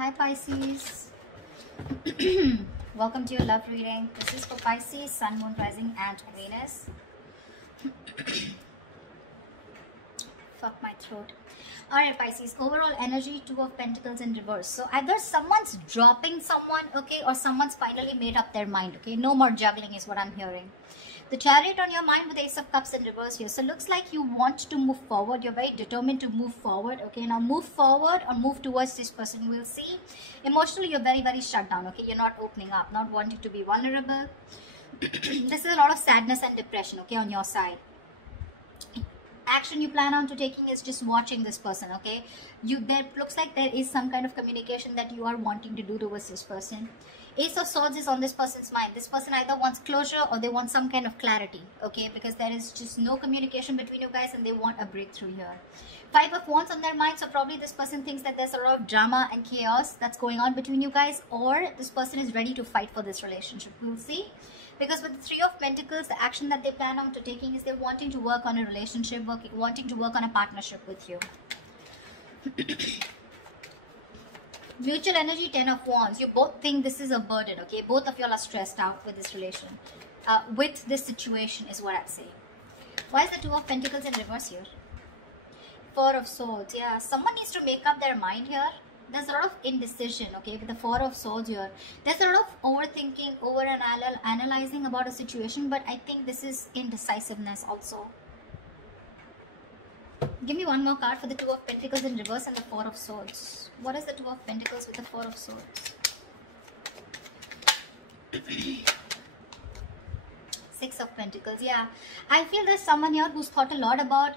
Hi Pisces. Welcome to your love reading. This is for Pisces, Sun, Moon, Rising and Venus. Fuck my throat. Alright Pisces, overall energy, Two of Pentacles in reverse. So either someone's dropping someone, okay, or someone's finally made up their mind, okay. No more juggling is what I'm hearing. The Chariot on your mind with Ace of Cups in reverse here. So looks like you want to move forward. You're very determined to move forward. Okay, now move forward or move towards this person. You will see emotionally you're very, very shut down. Okay, you're not opening up, not wanting to be vulnerable. This is a lot of sadness and depression, okay, on your side. Action you plan on to taking is just watching this person, okay. There looks like there is some kind of communication that you are wanting to do towards this person. Ace of Swords is on this person's mind. This person either wants closure or they want some kind of clarity, okay, because there is just no communication between you guys and they want a breakthrough here. Five of Wands on their mind, so probably this person thinks that there's a lot of drama and chaos that's going on between you guys, or this person is ready to fight for this relationship. We'll see. Because with the Three of Pentacles, the action that they plan on to taking is they're wanting to work on a relationship, wanting to work on a partnership with you. Mutual energy, Ten of Wands. You both think this is a burden, okay? Both of y'all are stressed out with this relation. With this situation is what I'd say. Why is the Two of Pentacles in reverse here? Four of Swords. Yeah, someone needs to make up their mind here. There's a lot of indecision, okay, with the Four of Swords here. There's a lot of overthinking, analyzing about a situation, but I think this is indecisiveness also. Give me one more card for the Two of Pentacles in reverse and the Four of Swords. What is the Two of Pentacles with the Four of Swords? Six of Pentacles. Yeah, I feel there's someone here who's thought a lot about,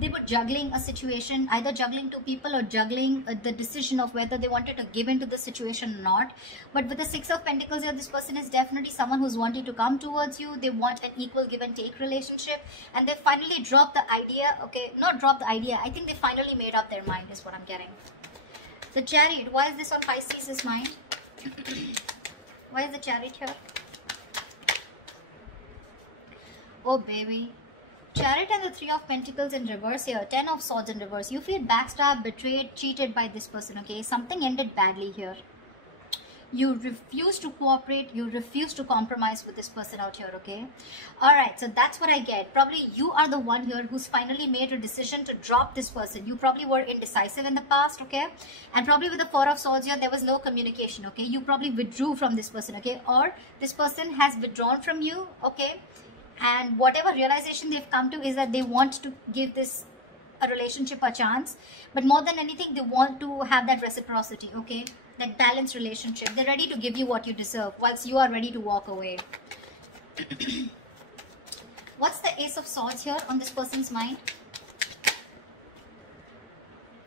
they were juggling a situation, either juggling two people or juggling the decision of whether they wanted to give into the situation or not. But with the Six of Pentacles here, this person is definitely someone who's wanting to come towards you. They want an equal give and take relationship, and they finally dropped the idea, okay, not dropped the idea, I think they finally made up their mind is what I'm getting. The Chariot, why is this on Pisces' mind? Why is the Chariot here? Oh baby. Chariot and the Three of Pentacles in reverse here. Ten of Swords in reverse. You feel backstabbed, betrayed, cheated by this person, okay? Something ended badly here. You refuse to cooperate. You refuse to compromise with this person out here, okay? Alright, so that's what I get. Probably you are the one here who's finally made a decision to drop this person. You probably were indecisive in the past, okay? And probably with the Four of Swords here, there was no communication, okay? You probably withdrew from this person, okay? Or this person has withdrawn from you, okay? And whatever realization they've come to is that they want to give this a relationship a chance, but more than anything they want to have that reciprocity, okay, that balanced relationship. They're ready to give you what you deserve whilst you are ready to walk away. What's the Ace of Swords here on this person's mind?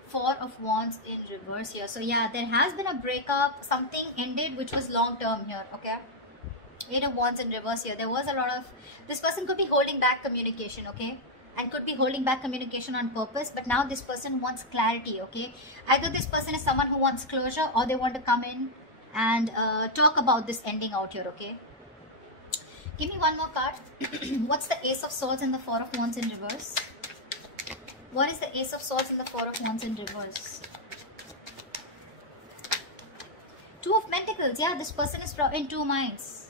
Four of Wands in reverse here. So yeah, there has been a breakup, something ended which was long term here, okay? Eight of Wands in reverse here. There was a lot of, this person could be holding back communication, okay, and could be holding back communication on purpose, but now this person wants clarity, okay. Either this person is someone who wants closure, or they want to come in and talk about this ending out here, okay. Give me one more card. What's the Ace of Swords and the Four of Wands in reverse? What is the Ace of Swords and the Four of Wands in reverse? Two of Pentacles. Yeah, this person is in two minds.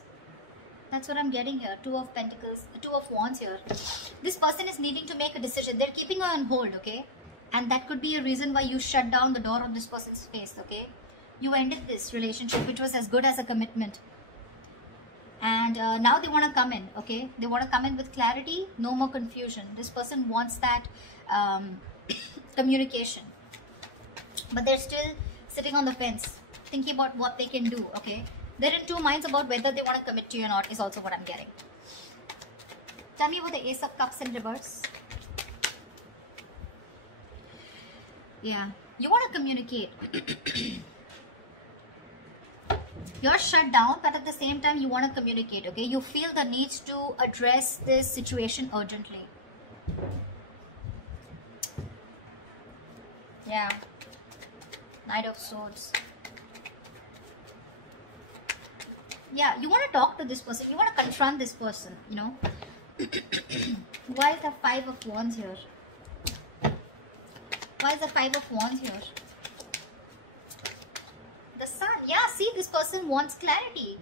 That's what I'm getting here. Two of Pentacles, Two of Wands here. This person is needing to make a decision. They're keeping her on hold, okay? And that could be a reason why you shut down the door on this person's face, okay? You ended this relationship, which was as good as a commitment. And now they want to come in, okay? They want to come in with clarity, no more confusion. This person wants that communication. But they're still sitting on the fence, thinking about what they can do, okay? They're in two minds about whether they want to commit to you or not is also what I'm getting. Tell me about the Ace of Cups in reverse. Yeah, you want to communicate. You're shut down, but at the same time you want to communicate, okay? You feel the need to address this situation urgently. Yeah. Knight of Swords. Yeah, you want to talk to this person. You want to confront this person, you know. Why is the Five of Wands here? Why is the Five of Wands here? person wants clarity.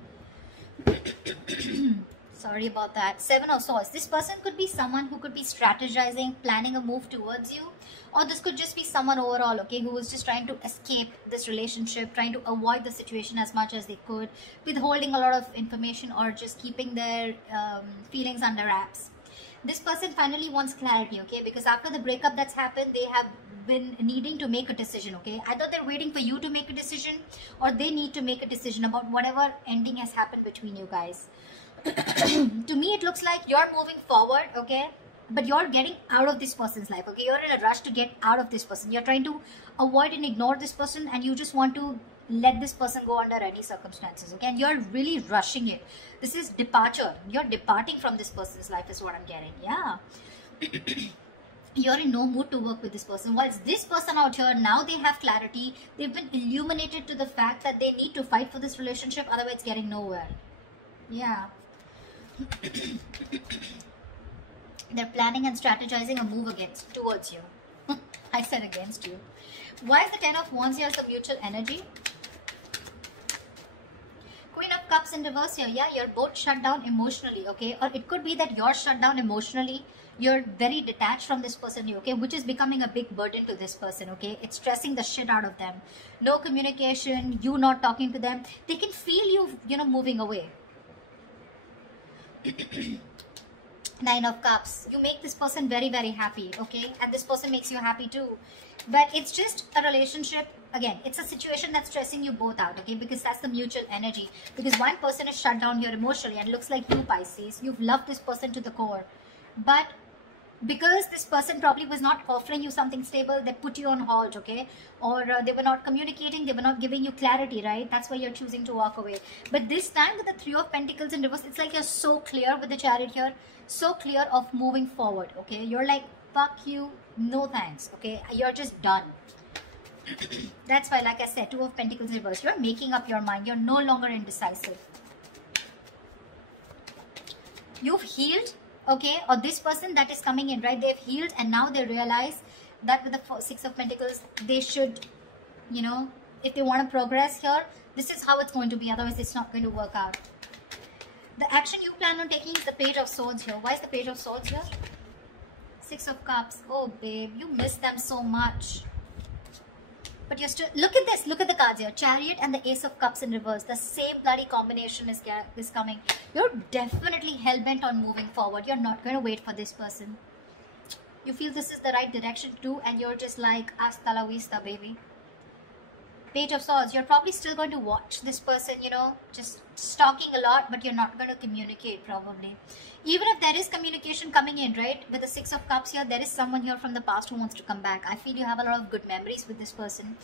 Sorry about that. Seven of Swords. This person could be someone who could be strategizing, planning a move towards you, or this could just be someone overall, okay, who was just trying to escape this relationship, trying to avoid the situation as much as they could, withholding a lot of information, or just keeping their feelings under wraps. This person finally wants clarity, okay, because after the breakup that's happened, they have been needing to make a decision, okay. Either they're waiting for you to make a decision, or they need to make a decision about whatever ending has happened between you guys. To me, it looks like you're moving forward, okay, but you're getting out of this person's life, okay. You're in a rush to get out of this person. You're trying to avoid and ignore this person, and you just want to let this person go under any circumstances, okay, and you're really rushing it. This is departure. You're departing from this person's life is what I'm getting. Yeah. You're in no mood to work with this person. Whilst this person out here, now they have clarity. They've been illuminated to the fact that they need to fight for this relationship, otherwise it's getting nowhere. Yeah. They're planning and strategizing a move towards you. I said against you. Why is the Ten of Wands here? Some mutual energy. Queen of Cups in reverse here. Yeah, you're both shut down emotionally, okay? Or it could be that you're shut down emotionally. You're very detached from this person, okay? Which is becoming a big burden to this person, okay? It's stressing the shit out of them. No communication, you not talking to them. They can feel you, moving away. Nine of Cups. You make this person very, very happy, okay? And this person makes you happy too. But it's just a relationship. Again, it's a situation that's stressing you both out, okay? Because that's the mutual energy. Because one person is shut down here emotionally, and it looks like you, Pisces. You've loved this person to the core. But because this person probably was not offering you something stable, they put you on hold, okay? Or they were not communicating, they were not giving you clarity, right? That's why you're choosing to walk away. But this time with the Three of Pentacles in reverse, it's like you're so clear with the Chariot here, so clear of moving forward, okay? You're like, fuck you, no thanks, okay? You're just done. That's why, like I said, Two of Pentacles in reverse, you're making up your mind. You're no longer indecisive. You've healed, okay? Or this person that is coming in, right? They've healed, and now they realize that with the Six of Pentacles, they should, if they want to progress here, this is how it's going to be. Otherwise, it's not going to work out. The action you plan on taking is the Page of Swords here. Why is the Page of Swords here? Six of Cups. Oh, babe, you miss them so much. But you're still, look at this, look at the cards here. Chariot and the Ace of Cups in reverse. The same bloody combination is coming. You're definitely hell-bent on moving forward. You're not going to wait for this person. You feel this is the right direction too, and you're just like, hasta la vista, baby. Page of Swords, you're probably still going to watch this person, just stalking a lot, but you're not going to communicate probably. Even if there is communication coming in, right, with the Six of Cups here, there is someone here from the past who wants to come back. I feel you have a lot of good memories with this person.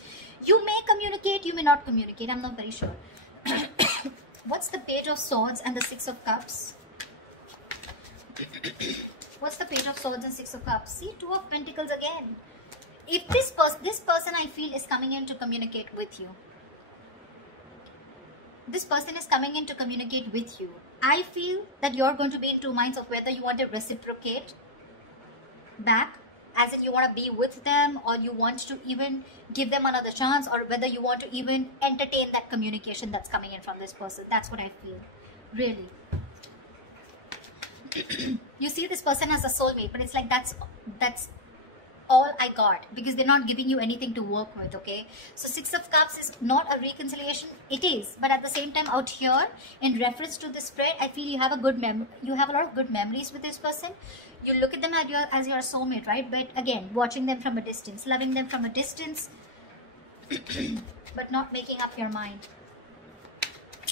You may communicate, you may not communicate, I'm not very sure. What's the Page of Swords and the Six of Cups? What's the Page of Swords and Six of Cups? See, Two of Pentacles again. If this person I feel is coming in to communicate with you. This person is coming in to communicate with you. I feel that you're going to be in two minds of whether you want to reciprocate back, as in you want to be with them, or you want to even give them another chance, or whether you want to even entertain that communication that's coming in from this person. That's what I feel. Really. You see this person as a soulmate, but it's like that's all I got, because they're not giving you anything to work with, okay? So Six of Cups is not a reconciliation. It is, but at the same time out here, in reference to this spread, I feel you have a lot of good memories with this person. You look at them as your soulmate, right? But again, watching them from a distance, loving them from a distance, but not making up your mind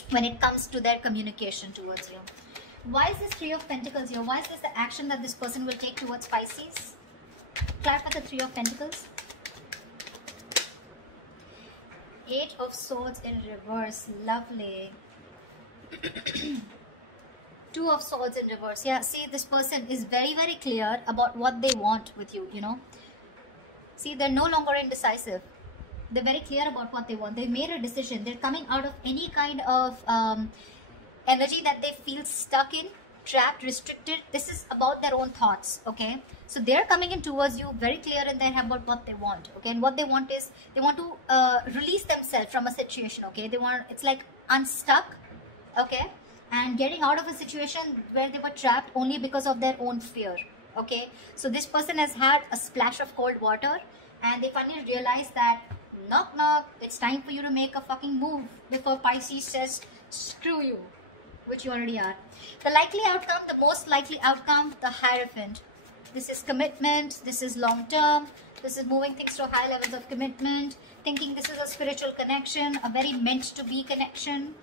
when it comes to their communication towards you. Why is this Three of Pentacles here? Why is this the action that this person will take towards Pisces? Clarify the Three of Pentacles. Eight of Swords in reverse. Lovely. Two of Swords in reverse. Yeah, see, this person is very, very clear about what they want with you, See, they're no longer indecisive. They're very clear about what they want. They made a decision. They're coming out of any kind of energy that they feel stuck in. trapped, restricted. This is about their own thoughts, okay? So they're coming in towards you very clear in their head about what they want, okay? And what they want is they want to release themselves from a situation, okay? They want, it's like unstuck, okay? And getting out of a situation where they were trapped only because of their own fear, okay? So this person has had a splash of cold water and they finally realize that knock knock, it's time for you to make a fucking move before Pisces says screw you, which you already are. The likely outcome, the most likely outcome, the Hierophant. This is commitment, this is long term, this is moving things to high levels of commitment, thinking this is a spiritual connection, a very meant to be connection,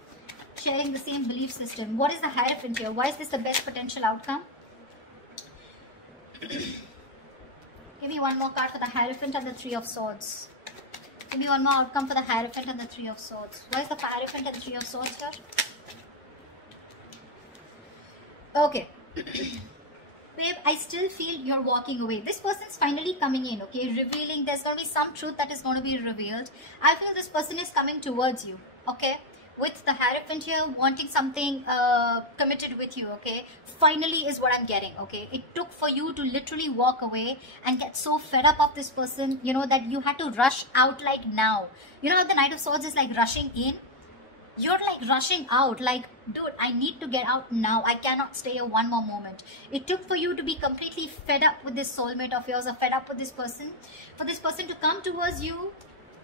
sharing the same belief system. What is the Hierophant here? Why is this the best potential outcome? Give me one more card for the Hierophant and the Three of Swords. Give me one more outcome for the Hierophant and the Three of Swords. Why is the Hierophant and the Three of Swords here? Okay. Babe, I still feel you're walking away. This person's finally coming in, okay? Revealing, there's going to be some truth that is going to be revealed. I feel this person is coming towards you, okay? With the Hierophant here, wanting something committed with you, okay? Finally is what I'm getting, okay? It took for you to literally walk away and get so fed up of this person, you know, that you had to rush out like now. You know how the Knight of Swords is like rushing in? You're like rushing out, like, dude, I need to get out now. I cannot stay here one more moment. It took for you to be completely fed up with this soulmate of yours or fed up with this person, for this person to come towards you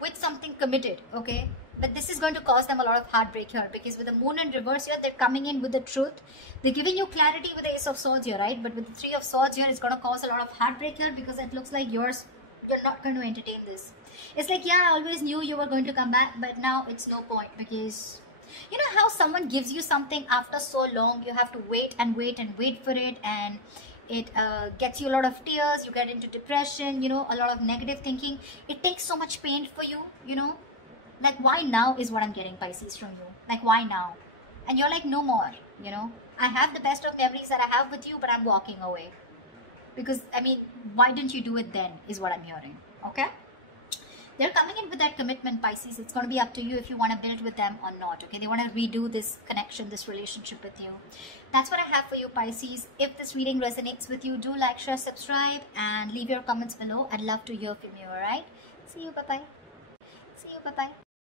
with something committed, okay? But this is going to cause them a lot of heartbreak here, because with the Moon in reverse here, they're coming in with the truth. They're giving you clarity with the Ace of Swords here, right? But with the Three of Swords here, it's going to cause a lot of heartbreak here, because it looks like you're not going to entertain this. It's like, yeah, I always knew you were going to come back, but now it's no point, because you know how someone gives you something after so long, you have to wait and wait and wait for it, and it gets you a lot of tears, you get into depression, you know, a lot of negative thinking. It takes so much pain for you, you know. Like, why now is what I'm getting, Pisces, from you. Like, why now? And you're like, no more, you know. I have the best of memories that I have with you, but I'm walking away. Because, I mean, why didn't you do it then, is what I'm hearing, okay? They're coming in with that commitment, Pisces. It's going to be up to you if you want to build with them or not, okay? They want to redo this connection, this relationship with you. That's what I have for you, Pisces. If this reading resonates with you, do like, share, subscribe, and leave your comments below. I'd love to hear from you, all right? See you, bye-bye. See you, bye-bye.